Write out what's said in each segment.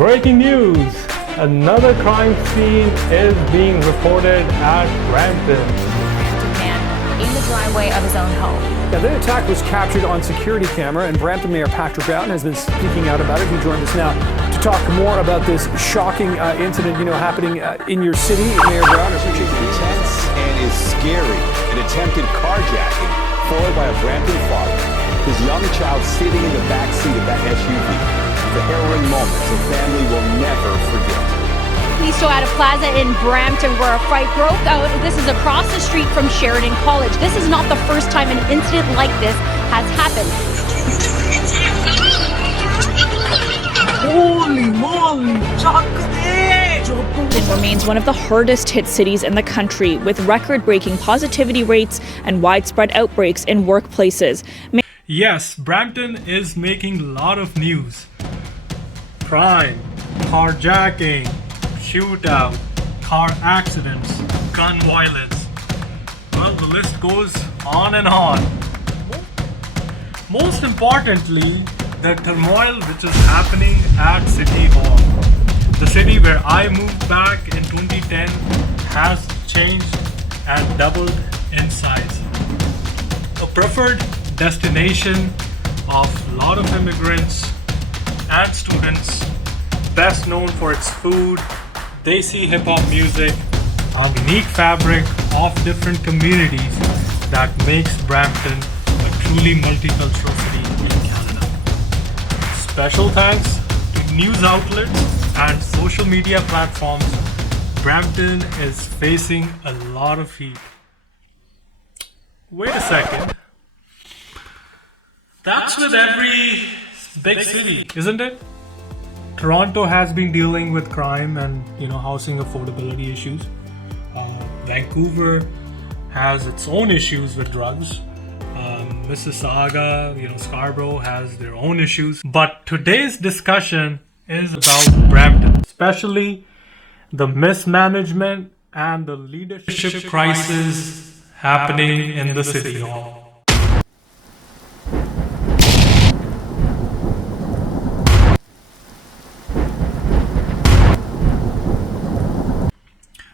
Breaking news! Another crime scene is being reported at Brampton. Man in the driveway of his own home. Now, the attack was captured on security camera, and Brampton Mayor Patrick Brown has been speaking out about it. He joined us now to talk more about this shocking incident, happening in your city. Mayor Brown, It's intense and is scary. An attempted carjacking followed by a Brampton father. His young child sitting in the back seat of that SUV. The harrowing moments a family will never forget. Police show at a plaza in Brampton where a fight broke out. This is across the street from Sheridan College. This is not the first time an incident like this has happened. Holy moly! It remains one of the hardest hit cities in the country, with record-breaking positivity rates and widespread outbreaks in workplaces. Yes, Brampton is making a lot of news. Crime, carjacking, shootout, car accidents, gun violence. Well, the list goes on and on. Most importantly, the turmoil which is happening at City Hall. The city where I moved back in 2010 has changed and doubled in size. A preferred destination of a lot of immigrants and students, best known for its food, desi hip-hop music, a unique fabric of different communities that makes Brampton a truly multicultural city in Canada. Special thanks to news outlets and social media platforms, Brampton is facing a lot of heat. Wait a second. That's with every big city, isn't it? Toronto has been dealing with crime and housing affordability issues. Vancouver has its own issues with drugs. Mississauga, Scarborough has their own issues. But today's discussion is about Brampton, especially the mismanagement and the leadership crisis happening in the city hall.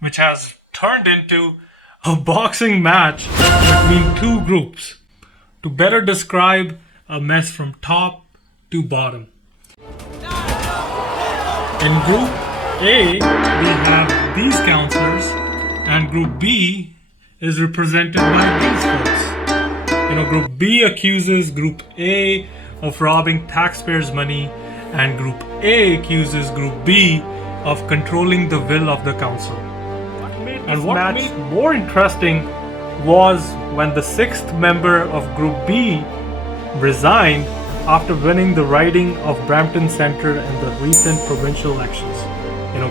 Which has turned into a boxing match between two groups to better describe a mess from top to bottom. In Group A, we have these counselors, and Group B is represented by these folks. Group B accuses Group A of robbing taxpayers' money, and Group A accuses Group B of controlling the will of the council. And what made it more interesting was when the sixth member of Group B resigned after winning the riding of Brampton Centre in the recent provincial elections.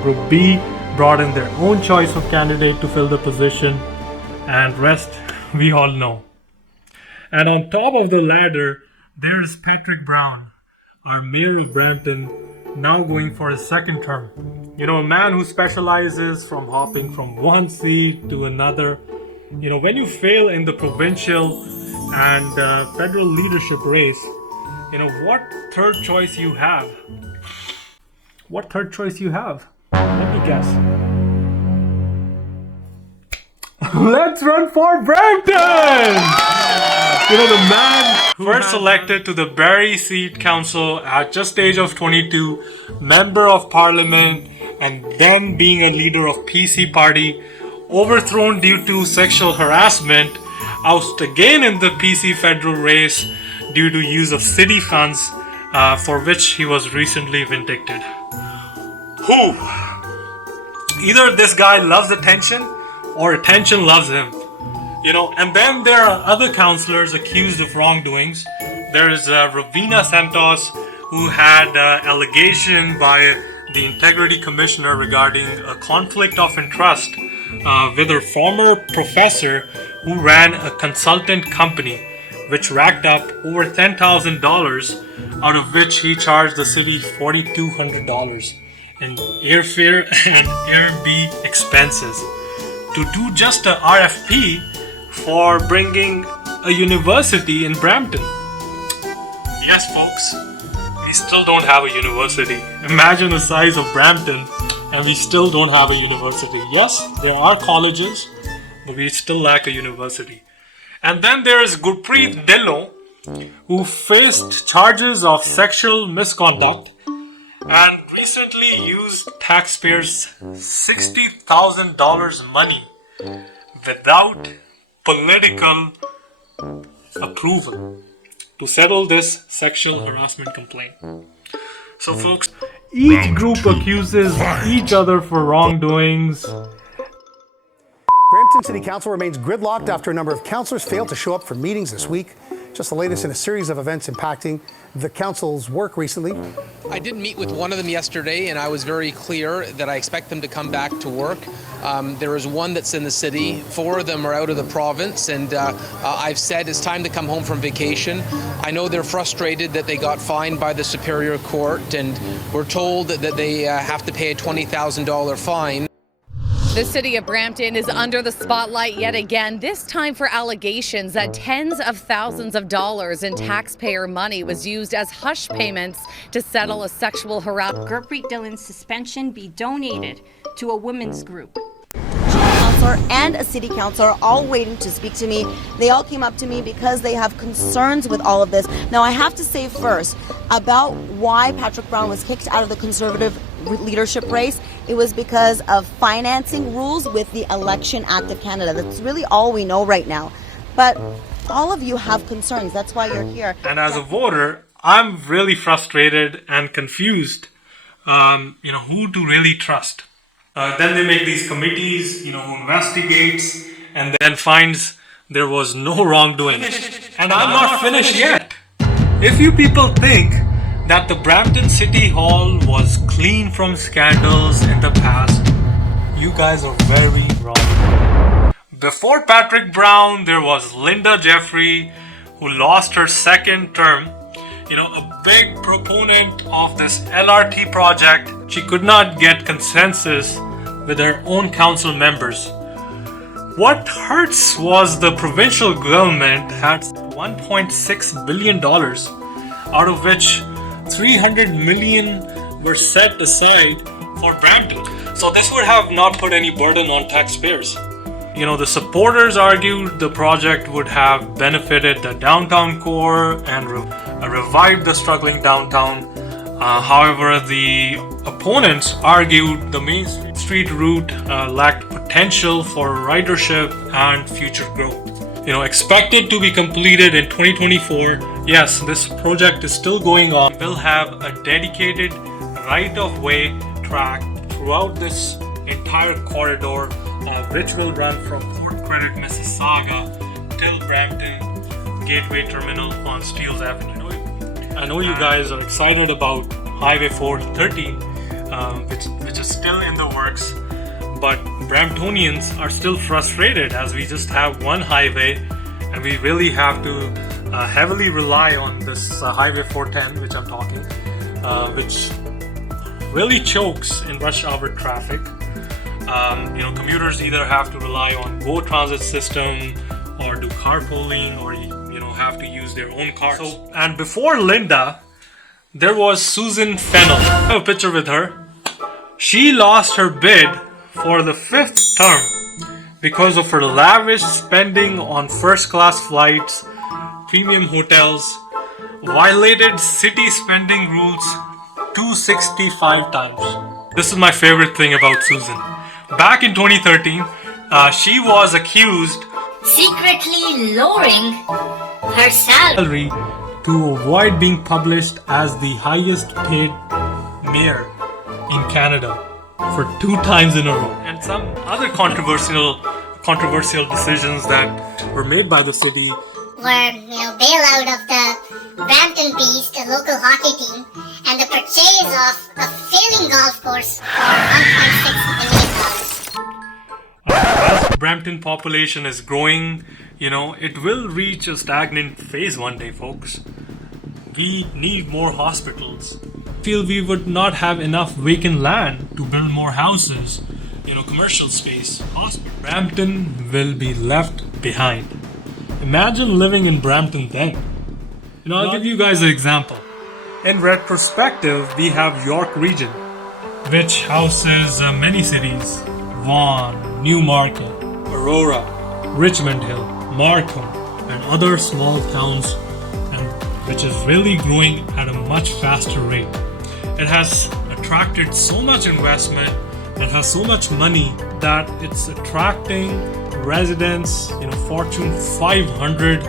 Group B brought in their own choice of candidate to fill the position, and rest we all know. And on top of the ladder, there is Patrick Brown, our mayor of Brampton, now going for his second term. A man who specializes from hopping from one seat to another. When you fail in the provincial and federal leadership race, what third choice you have? What third choice you have? Let me guess. Let's run for Brampton! The man who first elected to the Barrie Seat Council at just the age of 22, member of parliament, and then being a leader of PC party, overthrown due to sexual harassment, ousted again in the PC federal race due to use of city funds, for which he was recently vindicated. Who? Either this guy loves attention or attention loves him. And then there are other councillors accused of wrongdoings. There is Ravina Santos, who had allegation by the Integrity Commissioner regarding a conflict of interest with her former professor who ran a consultant company which racked up over $10,000, out of which he charged the city $4,200 in airfare and Airbnb expenses to do just a RFP for bringing a university in Brampton. Yes, folks, we still don't have a university. Imagine the size of Brampton and we still don't have a university. Yes, there are colleges, but we still lack a university. And then there is Gurpreet Dillon, who faced charges of sexual misconduct and recently used taxpayers' $60,000 money without political approval to settle this sexual harassment complaint. So folks, each group accuses each other for wrongdoings. Brampton City Council remains gridlocked after a number of councillors failed to show up for meetings this week. Just the latest in a series of events impacting the council's work recently. I did meet with one of them yesterday, and I was very clear that I expect them to come back to work. There is one that's in the city, 4 of them are out of the province, and I've said it's time to come home from vacation. I know they're frustrated that they got fined by the Superior Court, and we're told that they have to pay a $20,000 fine. The city of Brampton is under the spotlight yet again, this time for allegations that tens of thousands of dollars in taxpayer money was used as hush payments to settle a sexual harassment. Gurpreet Dillon's suspension be donated to a women's group. Councillor and a city councillor are all waiting to speak to me. They all came up to me because they have concerns with all of this. Now, I have to say first about why Patrick Brown was kicked out of the Conservative leadership race. It was because of financing rules with the Election Act of Canada. That's really all we know right now. But all of you have concerns. That's why you're here. And as a voter, I'm really frustrated and confused. Who to really trust. Then they make these committees, who investigates and then finds there was no wrongdoing. And I'm not finished yet. If you people think that the Brampton City Hall was clean from scandals in the past, you guys are very wrong. Before Patrick Brown, there was Linda Jeffrey, who lost her second term. A big proponent of this LRT project. She could not get consensus with her own council members. What hurts was the provincial government had $1.6 billion, out of which $300 million were set aside for Brampton. So this would have not put any burden on taxpayers. The supporters argued the project would have benefited the downtown core and revived the struggling downtown. However, the opponents argued the Main Street route lacked potential for ridership and future growth. Expected to be completed in 2024. Yes, this project is still going on. We'll have a dedicated right-of-way track throughout this entire corridor, which will run from Port Credit, Mississauga till Brampton Gateway Terminal on Steeles Avenue. I know you guys are excited about Highway 413, which is still in the works, but Bramptonians are still frustrated as we just have one highway and we really have to heavily rely on this Highway 410, which I'm talking, which really chokes in rush hour traffic. Commuters either have to rely on GO transit system or do carpooling or have to use their own cars. And before Linda, there was Susan Fennell. I have a picture with her. She lost her bid for the 5th term because of her lavish spending on first-class flights, premium hotels, violated city spending rules 265 times. This is my favorite thing about Susan. Back in 2013, she was accused secretly lowering her salary to avoid being published as the highest paid mayor in Canada for 2 times in a row, and some other controversial decisions that were made by the city were bailout of the Brampton Bees, the local hockey team, and the purchase of a failing golf course for $1.6 million. As the Brampton population is growing, it will reach a stagnant phase one day, folks. We need more hospitals. Feel we would not have enough vacant land to build more houses, commercial space, hospital. Brampton will be left behind. Imagine living in Brampton then. I'll give you guys an example. In retrospective, we have York region, which houses many cities: Vaughan, Newmarket, Aurora, Richmond Hill, Markham, and other small towns, and which is really growing at a much faster rate. It has attracted so much investment, it has so much money that it's attracting residents, Fortune 500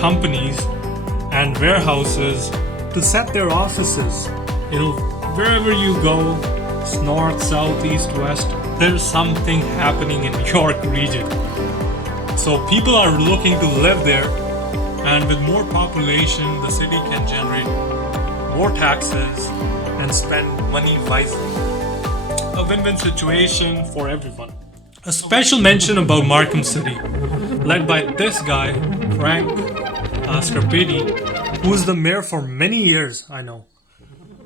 companies and warehouses to set their offices. Wherever you go, north, south, east, west, there's something happening in York region. So people are looking to live there, and with more population, the city can generate more taxes and spend money wisely. A win-win situation for everyone. A special mention about Markham City, led by this guy, Frank Scarpiti, who is the mayor for many years, I know.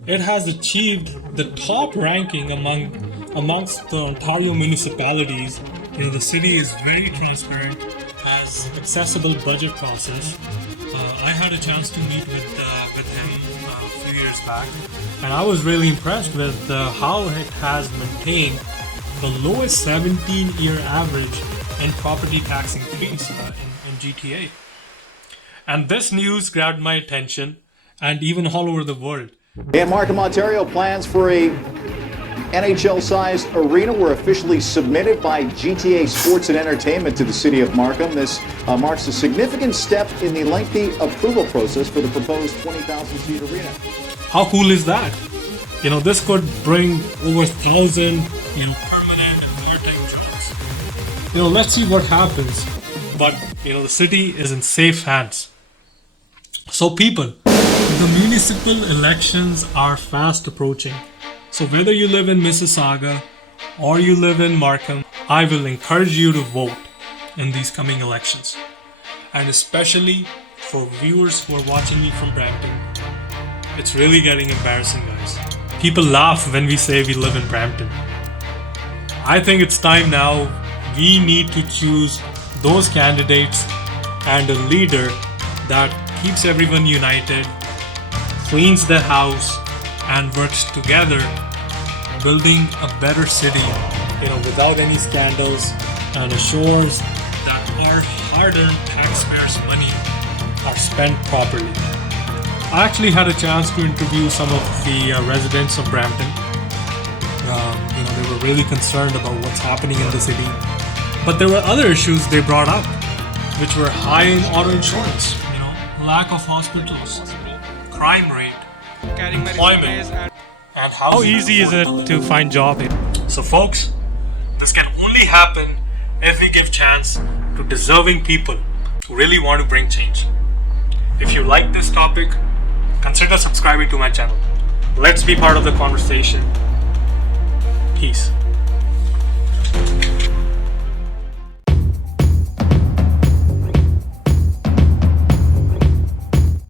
It has achieved the top ranking amongst the Ontario municipalities. The city is very transparent, has accessible budget process. I had a chance to meet with him a few years back, and I was really impressed with how it has maintained the lowest 17-year average in property tax increase in GTA. And this news grabbed my attention, and even all over the world. And Markham, Ontario plans for a NHL-sized arena were officially submitted by GTA Sports and Entertainment to the city of Markham. This marks a significant step in the lengthy approval process for the proposed 20,000-seat arena. How cool is that? This could bring over 1,000, permanent and full-time jobs. Let's see what happens. But, the city is in safe hands. So people, the municipal elections are fast approaching. So whether you live in Mississauga or you live in Markham, I will encourage you to vote in these coming elections. And especially for viewers who are watching me from Brampton, it's really getting embarrassing, guys. People laugh when we say we live in Brampton. I think it's time now. We need to choose those candidates and a leader that keeps everyone united, cleans the house, and works together, building a better city, without any scandals, and assures that our hard-earned taxpayers' money are spent properly. I actually had a chance to interview some of the residents of Brampton. They were really concerned about what's happening in the city. But there were other issues they brought up, which were high in auto insurance, lack of hospitals, crime rate, employment, and how easy is it to find job here. So folks, this can only happen if we give chance to deserving people who really want to bring change. If you like this topic, consider subscribing to my channel. Let's be part of the conversation. Peace.